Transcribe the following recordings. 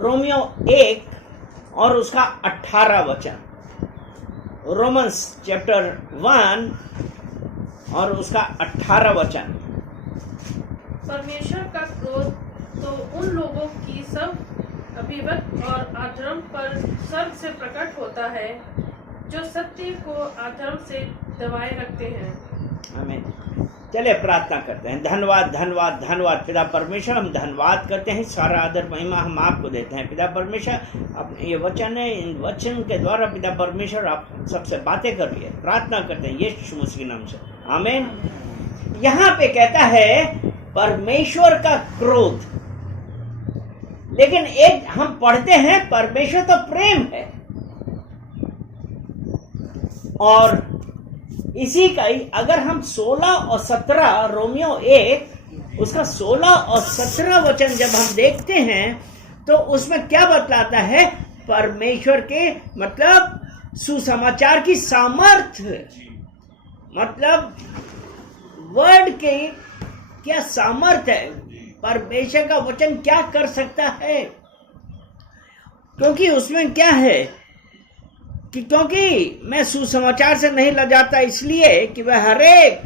Romeo 1 और उसका 18 वचन। रोमन्स चैप्टर 1 और उसका 18 वचन। परमेश्वर का क्रोध तो उन लोगों की सब अभिवक्त और अधर्म पर स्वर्ग से प्रकट होता है जो सत्य को अधर्म से दबाए रखते हैं। आमीन। चलिए प्रार्थना करते हैं। धन्यवाद धन्यवाद धन्यवाद पिता परमेश्वर, हम धन्यवाद करते हैं, सारा आदर महिमा हम आपको देते हैं पिता परमेश्वर। अपने ये वचन है, इन वचन के द्वारा पिता परमेश्वर आप सबसे बातें कर रही है, प्रार्थना करते हैं यीशु मसीह के नाम से, आमीन। यहाँ पे कहता है परमेश्वर का क्रोध, लेकिन एक हम पढ़ते हैं परमेश्वर तो प्रेम है, और इसी का ही अगर हम 16 और 17 रोमियो 1 उसका 16 और 17 वचन जब हम देखते हैं तो उसमें क्या बतलाता है, परमेश्वर के मतलब सुसमाचार की सामर्थ्य, मतलब वर्ड के क्या सामर्थ्य है, परमेश्वर का वचन क्या कर सकता है। क्योंकि उसमें क्या है कि क्योंकि मैं सुसमाचार से नहीं लजाता, इसलिए कि वह हरेक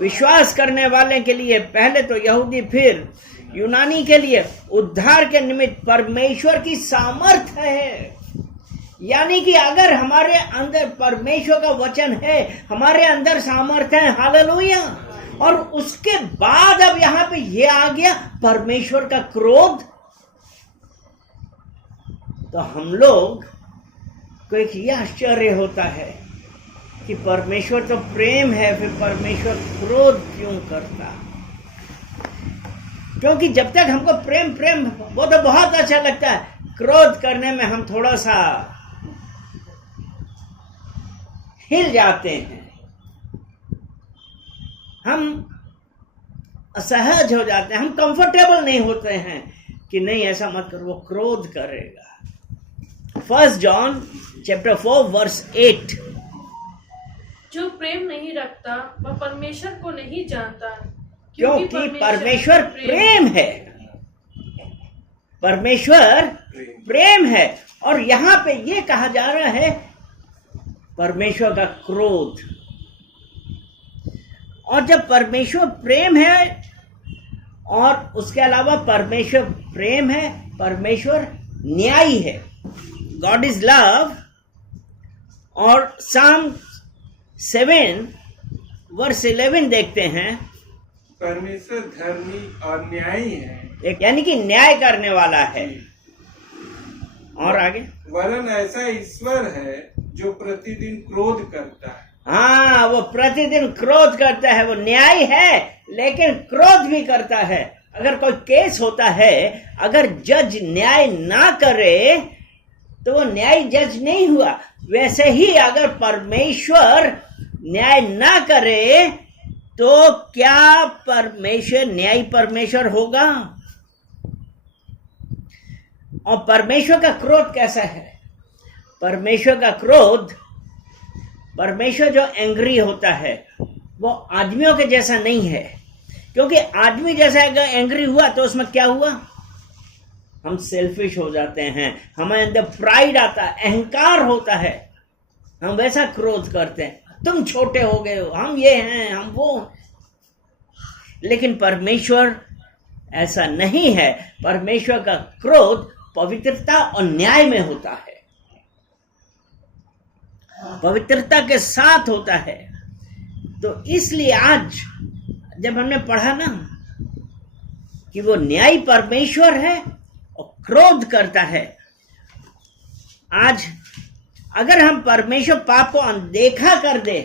विश्वास करने वाले के लिए, पहले तो यहूदी फिर यूनानी के लिए उद्धार के निमित्त परमेश्वर की सामर्थ है। यानी कि अगर हमारे अंदर परमेश्वर का वचन है, हमारे अंदर सामर्थ है, हालेलुया। और उसके बाद अब यहां पे ये आ गया परमेश्वर का क्रोध, तो हम लोग को एक ये आश्चर्य होता है कि परमेश्वर तो प्रेम है, फिर परमेश्वर क्रोध क्यों करता। क्योंकि जब तक हमको प्रेम प्रेम वो तो बहुत अच्छा लगता है, क्रोध करने में हम थोड़ा सा हिल जाते हैं, हम असहज हो जाते हैं, हम कंफर्टेबल नहीं होते हैं कि नहीं ऐसा मत करो, वो क्रोध करेगा। 1 जॉन चैप्टर 4 वर्स 8। जो प्रेम नहीं रखता वह परमेश्वर को नहीं जानता, क्योंकि परमेश्वर प्रेम है, परमेश्वर प्रेम है। और यहां पे ये कहा जा रहा है परमेश्वर का क्रोध। और जब परमेश्वर प्रेम है और उसके अलावा परमेश्वर प्रेम है, परमेश्वर न्यायी है, गॉड इज लव। और Psalm 7 वर्स 11 देखते हैं, परमेश्वर धर्मी और न्यायी है, एक यानी कि न्याय करने वाला है। और आगे, वरन ऐसा ईश्वर है जो प्रतिदिन क्रोध करता है। हाँ, वो प्रतिदिन क्रोध करता है, वो न्याय है लेकिन क्रोध भी करता है। अगर कोई केस होता है, अगर जज न्याय ना करे तो वो न्याय जज नहीं हुआ। वैसे ही अगर परमेश्वर न्याय ना करे तो क्या परमेश्वर न्यायी परमेश्वर होगा। और परमेश्वर का क्रोध कैसा है, परमेश्वर का क्रोध, परमेश्वर जो एंग्री होता है वो आदमियों के जैसा नहीं है। क्योंकि आदमी जैसा अगर एंग्री हुआ तो उसमें क्या हुआ, हम सेल्फिश हो जाते हैं, हमारे अंदर प्राइड आता है, अहंकार होता है, हम वैसा क्रोध करते हैं, तुम छोटे हो गए हो, हम ये हैं, हम वो। लेकिन परमेश्वर ऐसा नहीं है, परमेश्वर का क्रोध पवित्रता और न्याय में होता है, पवित्रता के साथ होता है। तो इसलिए आज जब हमने पढ़ा ना कि वो न्यायी परमेश्वर है और क्रोध करता है, आज अगर हम परमेश्वर पाप को अनदेखा कर दे,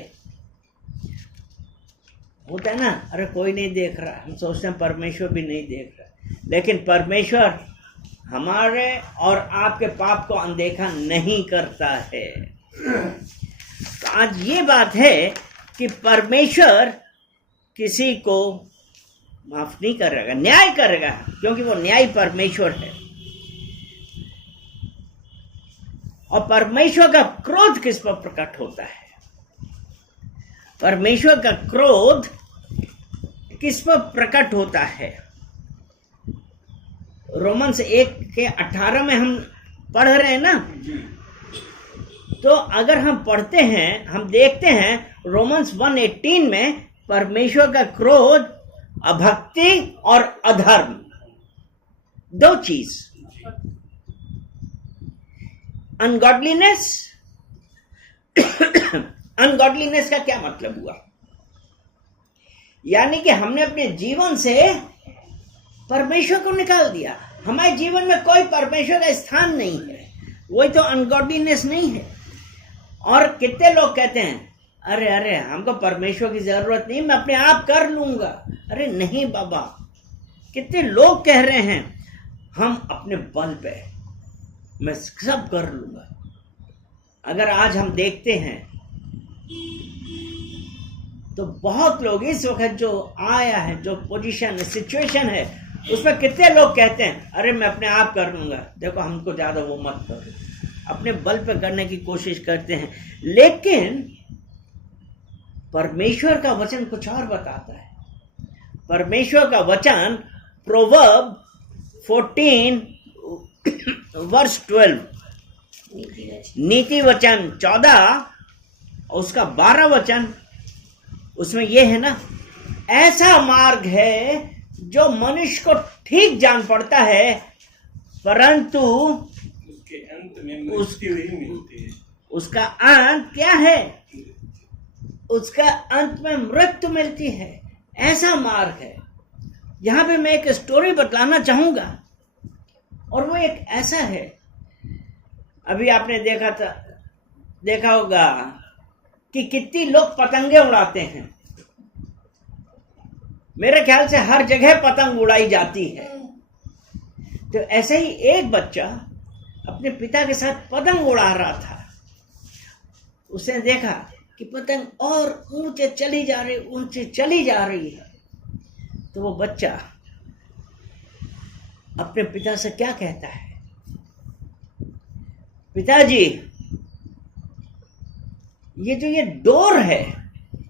होता है ना, अरे कोई नहीं देख रहा, हम सोचते हैं परमेश्वर भी नहीं देख रहा, लेकिन परमेश्वर हमारे और आपके पाप को अनदेखा नहीं करता है। तो आज ये बात है कि परमेश्वर किसी को माफ नहीं करेगा, न्याय करेगा, क्योंकि वो न्याय परमेश्वर है। और परमेश्वर का क्रोध किस पर प्रकट होता है, परमेश्वर का क्रोध किस पर प्रकट होता है। रोमन्स 1:18 में हम पढ़ रहे हैं ना। जी तो अगर हम पढ़ते हैं, हम देखते हैं रोमन्स 1:18 में परमेश्वर का क्रोध, अभक्ति और अधर्म, दो चीज, अनगॉडलीनेस। अनगॉडलीनेस का क्या मतलब हुआ? यानी कि हमने अपने जीवन से परमेश्वर को निकाल दिया, हमारे जीवन में कोई परमेश्वर का स्थान नहीं है, वही तो अनगॉडलीनेस नहीं है। और कितने लोग कहते हैं अरे अरे हमको परमेश्वर की जरूरत नहीं, मैं अपने आप कर लूंगा। अरे नहीं बाबा, कितने लोग कह रहे हैं हम अपने बल पे मैं सब कर लूंगा। अगर आज हम देखते हैं तो बहुत लोग इस वक्त जो आया है, जो पोजीशन सिचुएशन है, उसमें कितने लोग कहते हैं अरे मैं अपने आप कर लूंगा। देखो हमको ज्यादा वो मत करो, अपने बल पे करने की कोशिश करते हैं। लेकिन परमेश्वर का वचन कुछ और बताता है। परमेश्वर का वचन प्रोवर्ब 14 वर्स 12, नीति वचन 14 उसका 12 वचन, उसमें यह है ना, ऐसा मार्ग है जो मनुष्य को ठीक जान पड़ता है, परंतु उसके अंत में मृत्यु ही मिलती है। उसका अंत क्या है? उसका अंत में मृत्यु मिलती है। ऐसा मार्ग है। यहां पे मैं एक स्टोरी बताना चाहूंगा, और वो एक ऐसा है, अभी आपने देखा होगा कि कितनी लोग पतंगे उड़ाते हैं। मेरे ख्याल से हर जगह पतंग उड़ाई जाती है। तो ऐसे ही एक बच्चा अपने पिता के साथ पतंग उड़ा रहा था। उसने देखा कि पतंग और ऊंचे चली जा रही है। तो वो बच्चा अपने पिता से क्या कहता है? पिताजी, ये डोर है,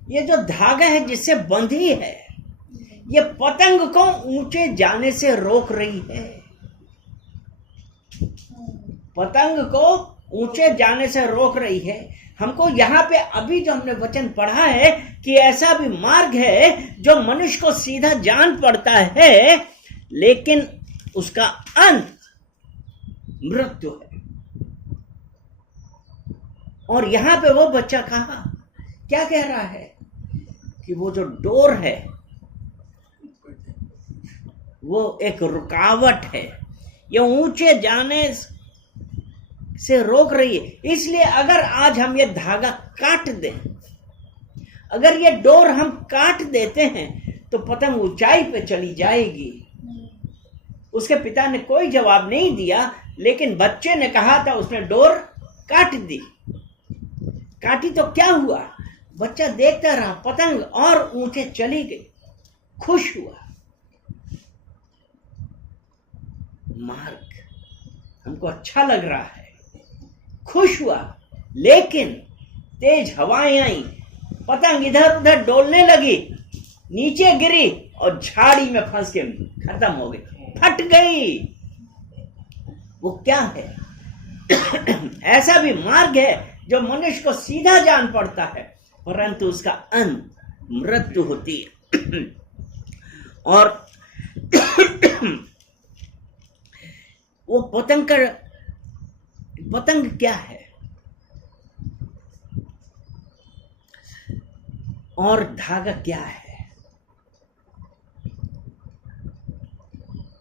ये जो धागा है जिससे बंधी है, ये पतंग को ऊंचे जाने से रोक रही है। पतंग को ऊंचे जाने से रोक रही है। हमको यहाँ पे अभी जो हमने वचन पढ़ा है कि ऐसा भी मार्ग है जो मनुष्य को सीधा जान पड़ता है, लेकिन उसका अंत मृत्यु है। और यहां पे वो बच्चा क्या कह रहा है कि वो जो डोर है वो एक रुकावट है, ये ऊंचे जाने से रोक रही है। इसलिए अगर आज हम ये धागा काट दें, अगर ये डोर हम काट देते हैं, तो पतंग ऊंचाई पे चली जाएगी। उसके पिता ने कोई जवाब नहीं दिया, लेकिन बच्चे ने कहा था, उसने डोर काट दी। काटी तो क्या हुआ? बच्चा देखता रहा, पतंग और ऊंचे चली गई, खुश हुआ। मार्ग हमको अच्छा लग रहा है, खुश हुआ, लेकिन तेज हवाएं आई, पतंग इधर उधर डोलने लगी, नीचे गिरी और झाड़ी में फंस के खत्म हो गई, फट गई। वो क्या है? ऐसा भी मार्ग है जो मनुष्य को सीधा जान पड़ता है, परंतु उसका अंत मृत्यु होती है। और वो पतंग क्या है और धागा क्या है?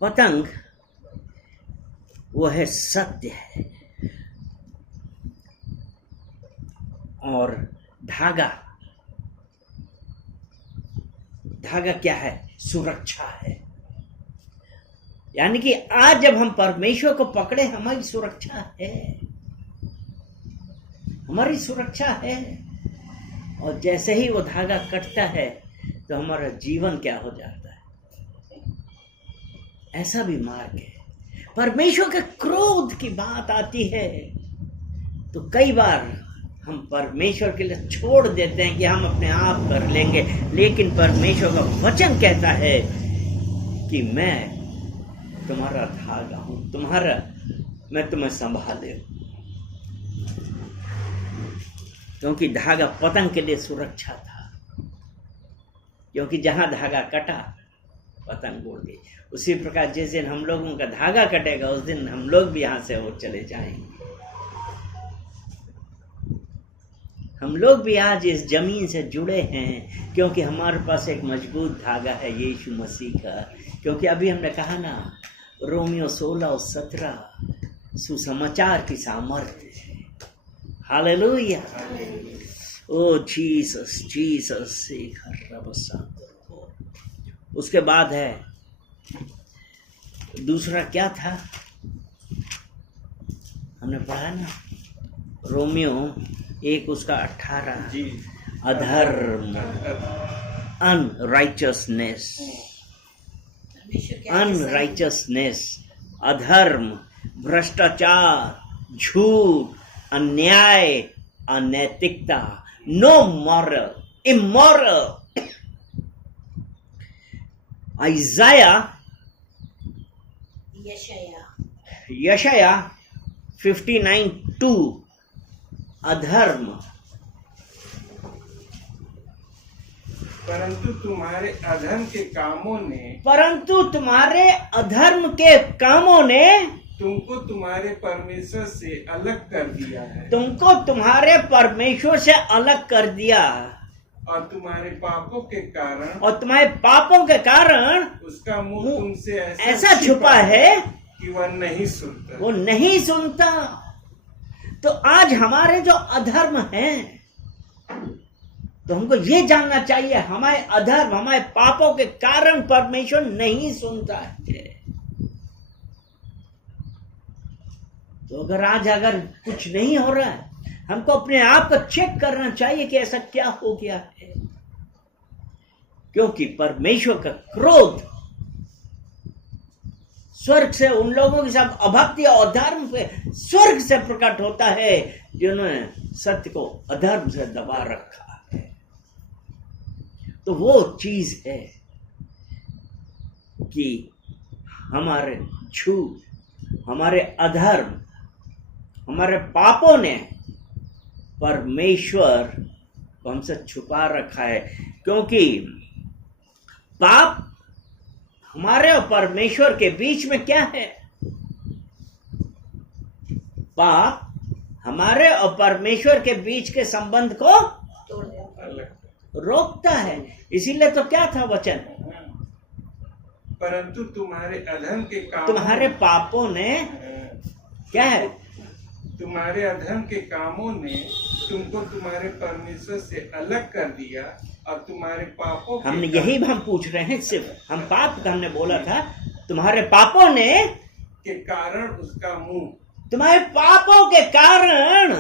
पतंग वो है सत्य है, और धागा क्या है? सुरक्षा है। यानी कि आज जब हम परमेश्वर को पकड़े, हमारी सुरक्षा है, हमारी सुरक्षा है। और जैसे ही वो धागा कटता है तो हमारा जीवन क्या हो जाता है। ऐसा भी मार्ग है। परमेश्वर के क्रोध की बात आती है तो कई बार हम परमेश्वर के लिए छोड़ देते हैं कि हम अपने आप कर लेंगे, लेकिन परमेश्वर का वचन कहता है कि मैं तुम्हारा धागा हूं, मैं तुम्हें संभाले हूं। क्योंकि धागा पतंग के लिए सुरक्षा था, क्योंकि जहां धागा कटा पतंग उड़ गई। उसी प्रकार जिस दिन हम लोगों का धागा कटेगा उस दिन हम लोग भी यहां से उड़ चले जाएंगे। हम लोग भी आज इस जमीन से जुड़े हैं क्योंकि हमारे पास एक मजबूत धागा है यीशु मसीह का। क्योंकि अभी हमने कहा ना, रोमियो 16 और 17 सुसमाचार की सामर्थ्य है। हालेलुया। ओ जीसस जीसस। उसके बाद है दूसरा क्या था, हमने पढ़ा ना, रोमियो 1 उसका 18, अधर्म, अनराइचसनेस, अधर्म, भ्रष्टाचार, झूठ, अन्याय, अनैतिकता, नो मॉरल, इमोरल। यशाया 59:2, अधर्म। परंतु तुम्हारे अधर्म के कामों ने तुमको तुम्हारे परमेश्वर से अलग कर दिया। और तुम्हारे पापों के कारण उसका मुंह तुमसे ऐसा छुपा है कि वह नहीं सुनता। तो आज हमारे जो अधर्म हैं, तो हमको ये जानना चाहिए, हमारे अधर्म, हमारे पापों के कारण परमेश्वर नहीं सुनता है। तो अगर कुछ नहीं हो रहा है, हमको अपने आप को चेक करना चाहिए कि ऐसा क्या हो गया है। क्योंकि परमेश्वर का क्रोध स्वर्ग से उन लोगों की सब अभक्ति और अधर्म पे स्वर्ग से प्रकट होता है जिन्होंने सत्य को अधर्म से दबा रखा है। तो वो चीज है कि हमारे झूठ, हमारे अधर्म, हमारे पापों ने परमेश्वर को हमसे छुपा रखा है। क्योंकि पाप हमारे और परमेश्वर के बीच में क्या है? पाप हमारे और परमेश्वर के बीच के संबंध को रोकता है। इसीलिए तो क्या था वचन, परंतु तुम्हारे अधर्म के कामों, तुम्हारे पापों ने क्या है, तुम्हारे अधर्म के कामों ने तुमको तुम्हारे परमेश्वर से अलग कर दिया। और तुम्हारे पापों हमने यही हम पूछ रहे हैं, सिर्फ हम पाप का हमने बोला था, तुम्हारे पापों ने के कारण उसका मुंह, तुम्हारे पापों के कारण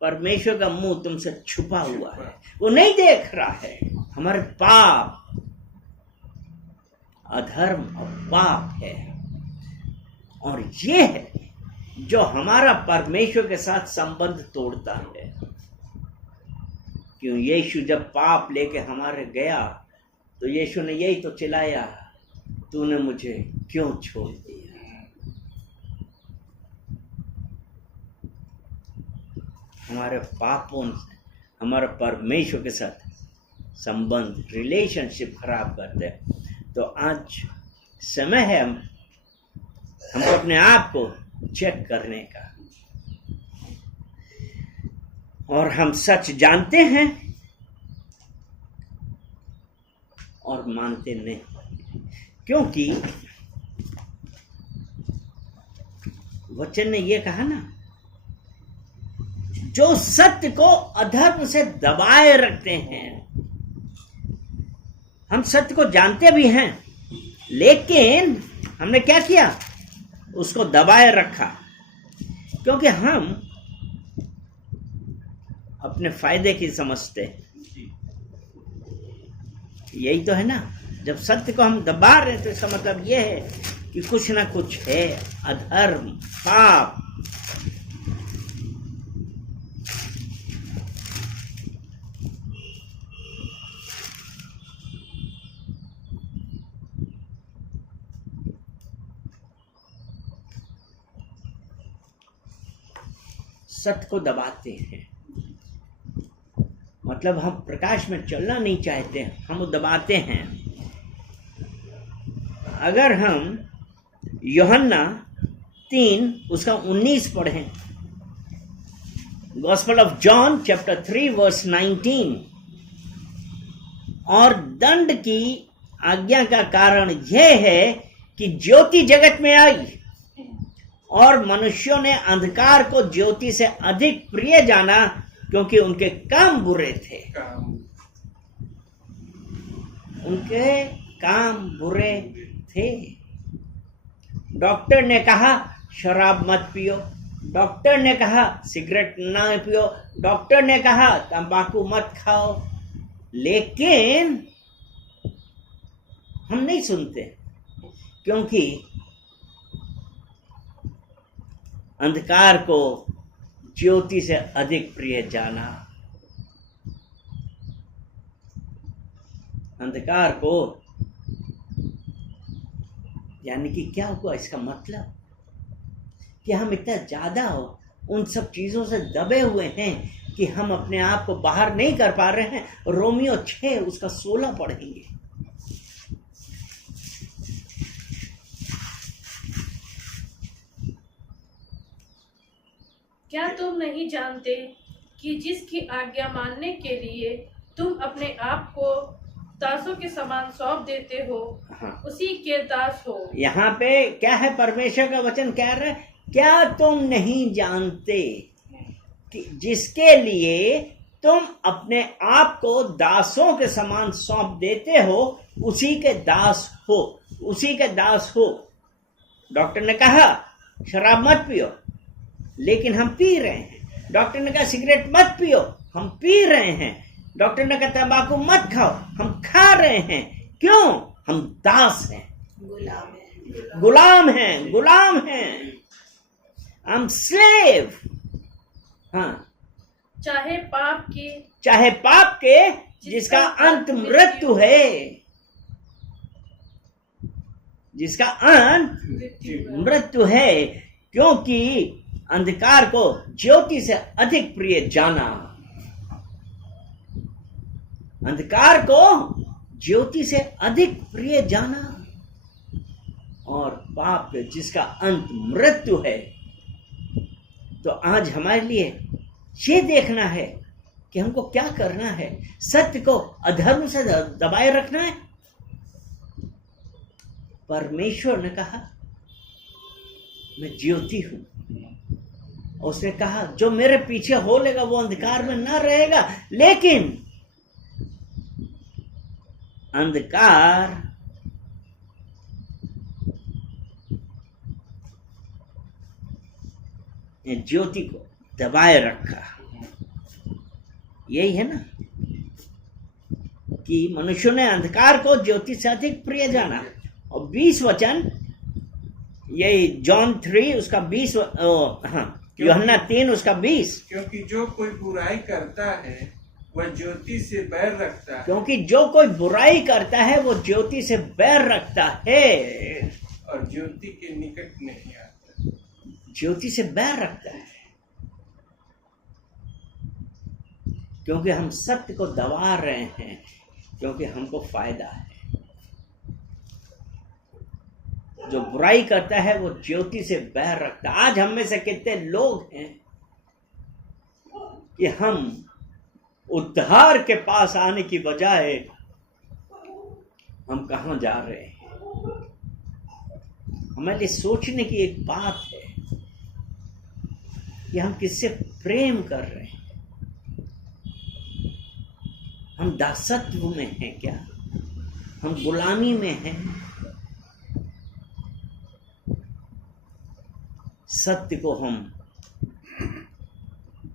परमेश्वर का मुंह तुमसे छुपा हुआ है, वो नहीं देख रहा है। हमारे पाप, अधर्म और पाप है, और ये है जो हमारा परमेश्वर के साथ संबंध तोड़ता है। क्यों? यीशु जब पाप लेके हमारे गया तो यीशु ने यही तो चिल्लाया, तूने मुझे क्यों छोड़ दिया। हमारे पापों से हमारे परमेश्वर के साथ संबंध, रिलेशनशिप खराब करते हैं। तो आज समय है हमको अपने आप को चेक करने का, और हम सच जानते हैं और मानते नहीं। क्योंकि वचन ने ये कहा ना, जो सत्य को अधर्म से दबाए रखते हैं। हम सत्य को जानते भी हैं, लेकिन हमने क्या किया? उसको दबाए रखा, क्योंकि हम अपने फायदे की समझते हैं। यही तो है ना, जब सत्य को हम दबा रहे हैं तो इसका मतलब यह है कि कुछ ना कुछ है, अधर्म, पाप। सत्य को दबाते हैं। मतलब हम प्रकाश में चलना नहीं चाहते, हम दबाते हैं। अगर हम यूहन्ना 3 उसका 19 पढ़ें, gospel of John chapter 3 verse 19, और दंड की आज्ञा का कारण यह है कि ज्योति जगत में आई और मनुष्यों ने अंधकार को ज्योति से अधिक प्रिय जाना, क्योंकि उनके काम बुरे थे। उनके काम बुरे थे। डॉक्टर ने कहा शराब मत पियो, डॉक्टर ने कहा सिगरेट ना पियो, डॉक्टर ने कहा तंबाकू मत खाओ, लेकिन हम नहीं सुनते, क्योंकि अंधकार को ज्योति से अधिक प्रिय जाना। अंधकार को यानी कि क्या हुआ? इसका मतलब कि हम इतना ज्यादा उन सब चीजों से दबे हुए हैं कि हम अपने आप को बाहर नहीं कर पा रहे हैं। रोमियो 6 उसका 16 पढ़ेंगे। क्या तुम नहीं जानते कि जिसकी आज्ञा मानने के लिए तुम अपने आप को दासों के समान सौंप देते हो, हाँ। उसी के दास हो। यहाँ पे क्या है? परमेश्वर का वचन कह रहा है, क्या तुम नहीं जानते कि जिसके लिए तुम अपने आप को दासों के समान सौंप देते हो, उसी के दास हो, उसी के दास हो। डॉक्टर ने कहा शराब मत पियो, लेकिन हम पी रहे हैं। डॉक्टर ने कहा सिगरेट मत पियो, हम पी रहे हैं। डॉक्टर ने कहा तंबाकू मत खाओ, हम खा रहे हैं। क्यों? हम दास हैं, गुलाम हैं, गुलाम हैं। हम स्लेव। हाँ, चाहे पाप के जिसका अंत मृत्यु है, जिसका अंत मृत्यु है, क्योंकि अंधकार को ज्योति से अधिक प्रिय जाना। अंधकार को ज्योति से अधिक प्रिय जाना, और पाप जिसका अंत मृत्यु है। तो आज हमारे लिए ये देखना है कि हमको क्या करना है। सत्य को अधर्म से दबाए रखना है। परमेश्वर ने कहा मैं ज्योति हूं, उसने कहा जो मेरे पीछे हो लेगा वो अंधकार में ना रहेगा। लेकिन अंधकार ने ज्योति को दबाए रखा। यही है ना कि मनुष्यों ने अंधकार को ज्योति से अधिक प्रिय जाना। और 20 वचन, यही जॉन 3 उसका 20, यूहन्ना 3 उसका 20। क्योंकि जो कोई बुराई करता है वह ज्योति से बैर रखता है, क्योंकि जो कोई बुराई करता है वो ज्योति से बैर रखता है और ज्योति के निकट नहीं आता। ज्योति से बैर रखता है, क्योंकि हम सत्य को दबा रहे हैं, क्योंकि हमको फायदा है। जो बुराई करता है वो ज्योति से बैर रखता है। आज हम में से कितने लोग हैं कि हम उद्धार के पास आने की बजाय हम कहां जा रहे हैं? हमारे लिए सोचने की एक बात है कि हम किससे प्रेम कर रहे हैं। हम दासत्व में हैं क्या? हम गुलामी में हैं? सत्य को हम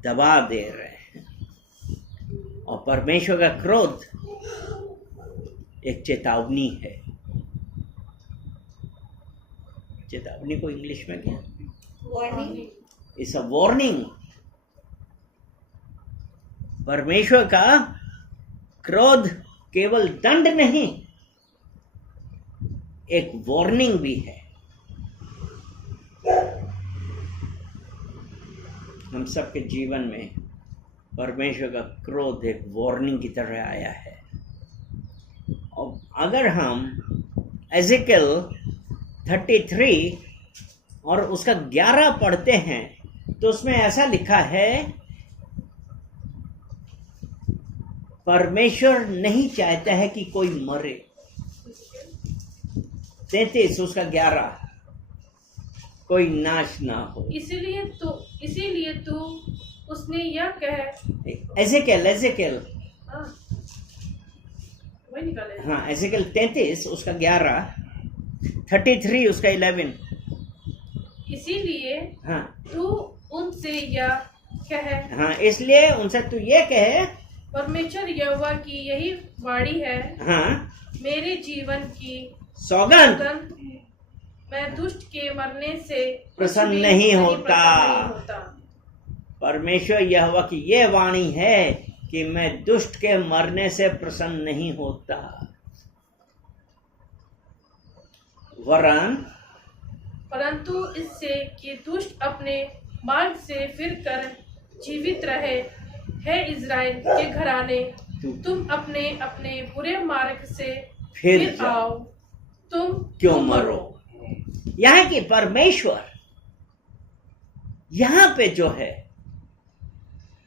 दबा दे रहे हैं। और परमेश्वर का क्रोध एक चेतावनी है। चेतावनी को इंग्लिश में क्या? वार्निंग। It's a warning. परमेश्वर का क्रोध केवल दंड नहीं, एक वार्निंग भी है। हम सबके जीवन में परमेश्वर का क्रोध एक वार्निंग की तरह आया है। और अगर हम एजेकियल 33 और उसका 11 पढ़ते हैं तो उसमें ऐसा लिखा है, परमेश्वर नहीं चाहता है कि कोई मरे। 33 उसका 11, कोई नाश ना हो। इसीलिए तू उसने यह कह एजेकियल हाँ, वही निकाले। हाँ, एजेकियल 33 उसका 11, 33 उसका 11। इसीलिए हाँ तू उनसे यह कह, हाँ, इसलिए उनसे तू ये कहे, परमेश्वर यहोवा की यही वाणी है, हाँ, मेरे जीवन की सौगंध, मैं दुष्ट के मरने से प्रसन्न कुछ भी नहीं प्रसन्न होता। नहीं होता। परमेश्वर यहोवा की ये वाणी है कि मैं दुष्ट के मरने से प्रसन्न नहीं होता, वरन परंतु इससे कि दुष्ट अपने मार्ग से फिरकर जीवित रहे। हे इज़राइल के घराने, तुम अपने अपने बुरे मार्ग से फिर आओ, तुम क्यों मरो। यहाँ की परमेश्वर यहाँ पे जो है,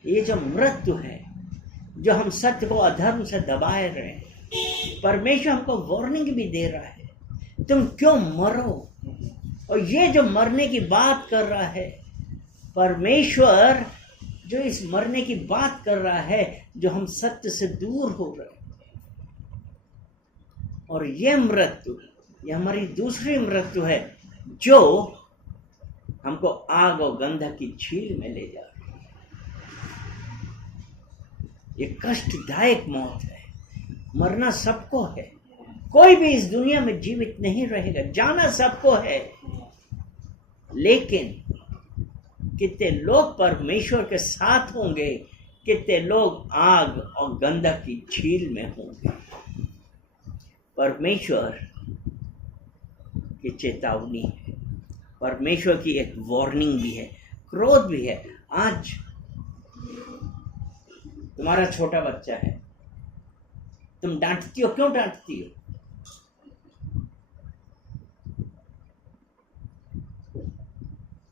ये जो मृत्यु है, जो हम सत्य को अधर्म से दबाए रहे हैं, परमेश्वर हमको वार्निंग भी दे रहा है, तुम क्यों मरो। और ये जो मरने की बात कर रहा है, परमेश्वर जो इस मरने की बात कर रहा है, जो हम सत्य से दूर हो रहे हैं, और ये मृत्यु, ये हमारी दूसरी मृत्यु है जो हमको आग और गंधक की झील में ले जा रही है। ये कष्टदायक मौत है। मरना सबको है, कोई भी इस दुनिया में जीवित नहीं रहेगा, जाना सबको है। लेकिन कितने लोग परमेश्वर के साथ होंगे, कितने लोग आग और गंधक की झील में होंगे। परमेश्वर की चेतावनी है, परमेश्वर की एक वार्निंग भी है, क्रोध भी है। आज तुम्हारा छोटा बच्चा है, तुम डांटती हो, क्यों डांटती हो?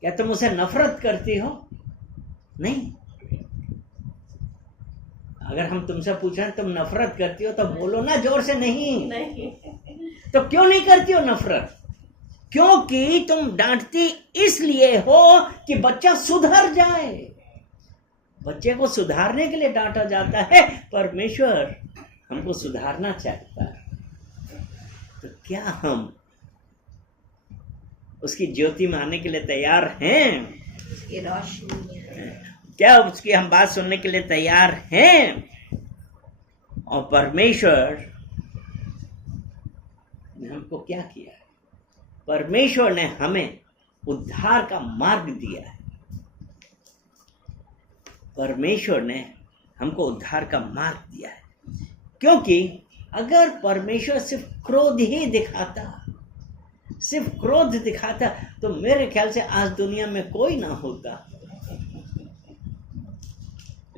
क्या तुम उसे नफरत करती हो? नहीं। अगर हम तुमसे पूछें तुम नफरत करती हो तो बोलो ना जोर से, नहीं। तो क्यों नहीं करती हो नफरत? क्योंकि तुम डांटती इसलिए हो कि बच्चा सुधर जाए। बच्चे को सुधारने के लिए डांटा जाता है। परमेश्वर हमको सुधारना चाहता है। तो क्या हम उसकी ज्योति में आने के लिए तैयार हैं? क्या उसकी हम बात सुनने के लिए तैयार हैं? और परमेश्वर ने हमको क्या किया है? परमेश्वर ने हमें उद्धार का मार्ग दिया है। परमेश्वर ने हमको उद्धार का मार्ग दिया है। क्योंकि अगर परमेश्वर सिर्फ क्रोध ही दिखाता, सिर्फ क्रोध दिखाता, तो मेरे ख्याल से आज दुनिया में कोई ना होता।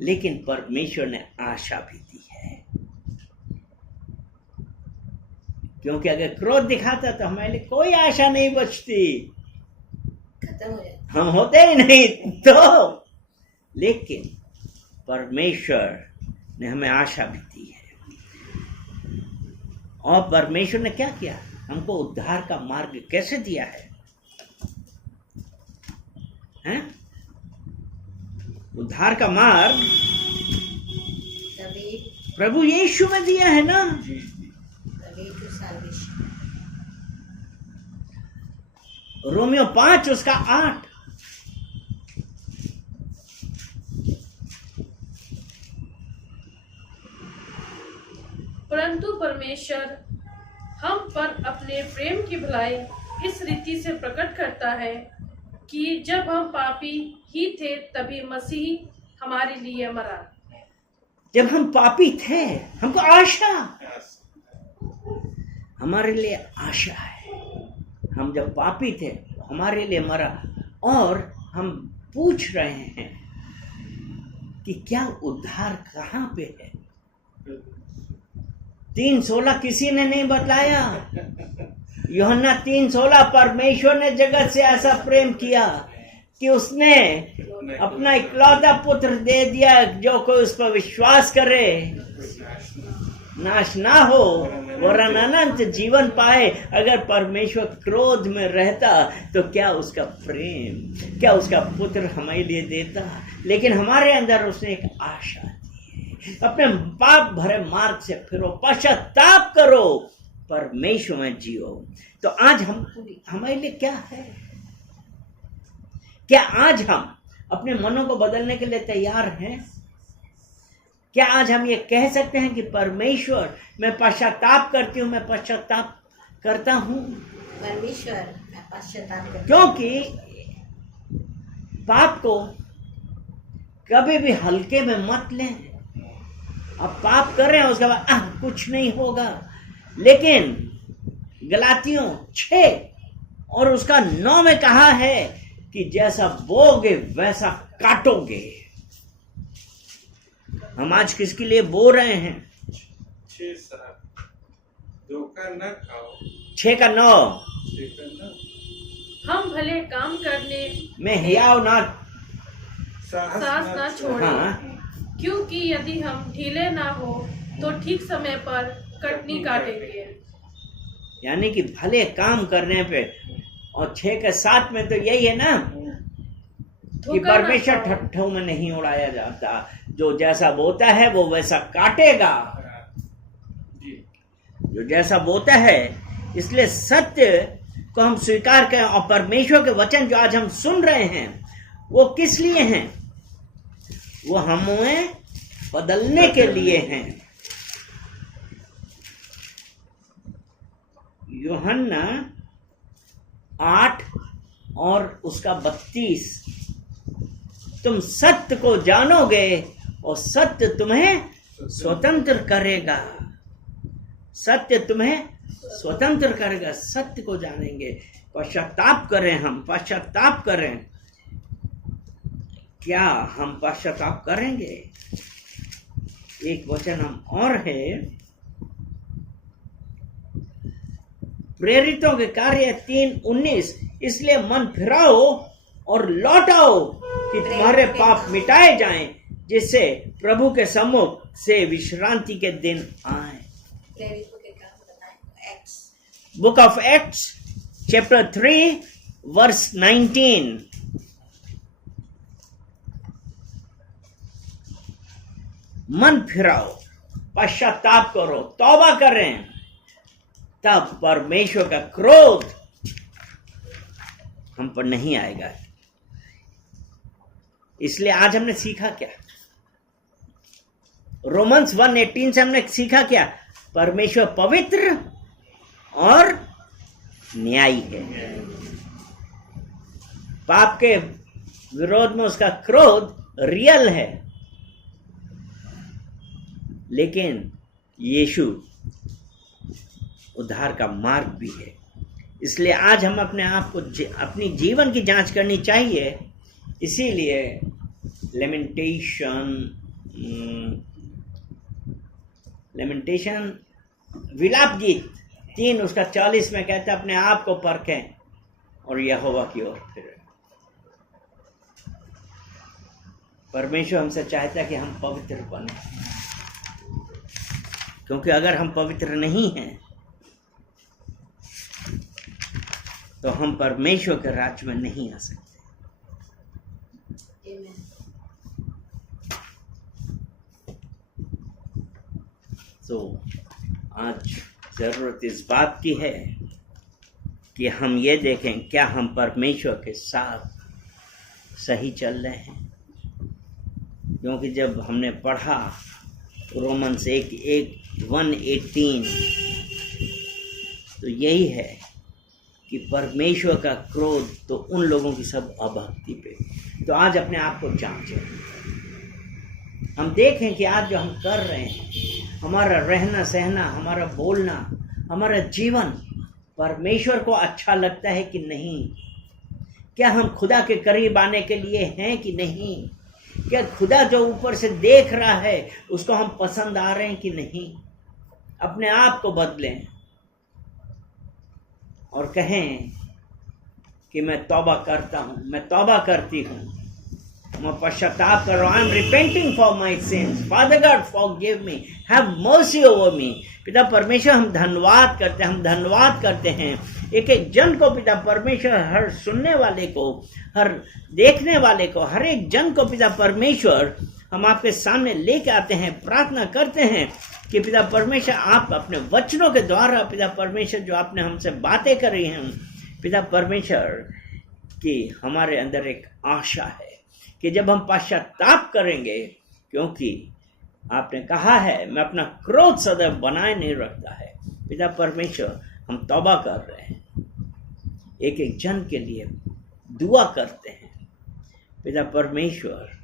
लेकिन परमेश्वर ने आशा भी दी है। क्योंकि अगर क्रोध दिखाता तो हमारे लिए कोई आशा नहीं बचती, खत्म हो जाता, हम होते ही नहीं तो। लेकिन परमेश्वर ने हमें आशा भी दी है। और परमेश्वर ने क्या किया? हमको उद्धार का मार्ग कैसे दिया है? हैं? उद्धार का मार्ग तभी प्रभु यीशु में दिया है ना। तभी तो salvation। रोमियो 5 उसका 8। परंतु परमेश्वर हम पर अपने प्रेम की भलाई इस रीति से प्रकट करता है कि जब हम पापी ही थे तभी मसीह हमारे लिए मरा। जब हम पापी थे हमको आशा, हमारे लिए आशा है। हम जब पापी थे हमारे लिए मरा। और हम पूछ रहे हैं कि क्या उद्धार कहाँ पे है। 3:16 किसी ने नहीं बतलाया। यूहन्ना 3:16, परमेश्वर ने जगत से ऐसा प्रेम किया कि उसने अपना इकलौता पुत्र दे दिया, जो कोई उस पर विश्वास करे नाश ना हो वरन अनंत जीवन पाए। अगर परमेश्वर क्रोध में रहता तो क्या उसका प्रेम, क्या उसका पुत्र हमारे लिए देता। लेकिन हमारे अंदर उसने एक आशा दी है, अपने पाप भरे मार्ग से फिरो, पश्चाताप करो, परमेश्वर में जियो। तो आज हमारे लिए क्या है? क्या आज हम अपने मनों को बदलने के लिए तैयार हैं? क्या आज हम ये कह सकते हैं कि परमेश्वर, मैं पश्चाताप करती हूँ, मैं पश्चाताप करता हूँ? परमेश्वर मैं पश्चाताप करता हूँ। क्योंकि पाप को कभी भी हल्के में मत लें। अब पाप कर रहे हैं, उसके बाद कुछ नहीं होगा। लेकिन गलातियों 6 और उसका 9 में कहा है कि जैसा बोगे वैसा काटोगे। हम आज किसके लिए बो रहे हैं? 6-7 धोखा न खाओ। 6 का 9, हम भले काम करने में हियाव ना साहस न छोड़े। हाँ, क्योंकि यदि हम ढीले ना हो तो ठीक समय पर कटनी काटेंगे। यानी कि भले काम करने पे। और 6 के 7 में तो यही है ना कि धोखा न परमेश्वर खाओ। ठट्ठों में नहीं उड़ाया जाता। जो जैसा बोता है वो वैसा काटेगा। जो जैसा बोता है, इसलिए सत्य को हम स्वीकार करें। और परमेश्वर के वचन जो आज हम सुन रहे हैं वो किस लिए हैं? वो हमें बदलने के लिए हैं। यूहन्ना 8 और उसका 32, तुम सत्य को जानोगे और सत्य तुम्हें स्वतंत्र करेगा। सत्य तुम्हें स्वतंत्र करेगा। सत्य को जानेंगे, पश्चाताप करें। हम पश्चाताप करें। क्या हम पश्चाताप करेंगे? एक वचन हम और है, प्रेरितों के कार्य 3:19, इसलिए मन फिराओ और लौट आओ कि तुम्हारे पाप मिटाए जाएं, जिससे प्रभु के सम्मुख से विश्रांति के दिन आए। प्रेरितों के काम बताएं। Acts book of Acts chapter 3 verse 19। मन फिराओ, पश्चाताप करो, तौबा करें, तब परमेश्वर का क्रोध हम पर नहीं आएगा। इसलिए आज हमने सीखा क्या? रोमन्स 1:18 से हमने सीखा क्या? परमेश्वर पवित्र और न्यायी है। पाप के विरोध में उसका क्रोध रियल है, लेकिन यीशु उद्धार का मार्ग भी है। इसलिए आज हम अपने आप को, अपनी जीवन की जांच करनी चाहिए। इसीलिए लेमेंटेशन विलाप गीत 3 उसका 40 में कहता है, अपने आप को परखें और यहोवा की ओर फिरें। परमेश्वर हमसे चाहता है कि हम पवित्र बने, क्योंकि अगर हम पवित्र नहीं हैं तो हम परमेश्वर के राज्य में नहीं आ सकते। तो आज जरूरत इस बात की है कि हम ये देखें क्या हम परमेश्वर के साथ सही चल रहे हैं। क्योंकि जब हमने पढ़ा रोमन्स 1:18 तो यही है कि परमेश्वर का क्रोध तो उन लोगों की सब अभक्ति पे। तो आज अपने आप को जांचें, हम देखें कि आज जो हम कर रहे हैं, हमारा रहना सहना, हमारा बोलना, हमारा जीवन परमेश्वर को अच्छा लगता है कि नहीं? क्या हम खुदा के करीब आने के लिए हैं कि नहीं? क्या खुदा जो ऊपर से देख रहा है उसको हम पसंद आ रहे हैं कि नहीं? अपने आप को बदलें और कहें कि मैं तौबा करता हूं, मैं तौबा करती हूं, मैं पश्चाताप कर रहा हूं। I am repenting for my since, father God forgive me, have mercy over me. पिता परमेश्वर हम धन्यवाद करते हैं, हम धन्यवाद करते हैं एक एक जन को। पिता परमेश्वर हर सुनने वाले को, हर देखने वाले को, हर एक जन को पिता परमेश्वर हम आपके सामने लेके आते हैं, प्रार्थना करते हैं कि पिता परमेश्वर आप अपने वचनों के द्वारा पिता परमेश्वर जो आपने हमसे बातें करी हैं पिता परमेश्वर की हमारे अंदर एक आशा है कि जब हम पश्चाताप करेंगे, क्योंकि आपने कहा है मैं अपना क्रोध सदैव बनाए नहीं रखता है। पिता परमेश्वर हम तौबा कर रहे हैं, एक एक जन के लिए दुआ करते हैं। पिता परमेश्वर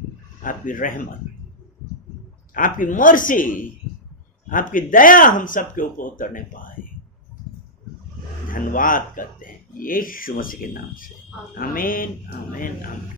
आपकी रहमत, आपकी मर्सी, आपकी दया हम सबके ऊपर उतरने पाए। धन्यवाद करते हैं यीशु मसीह के नाम से। आमीन, आमीन, आमीन।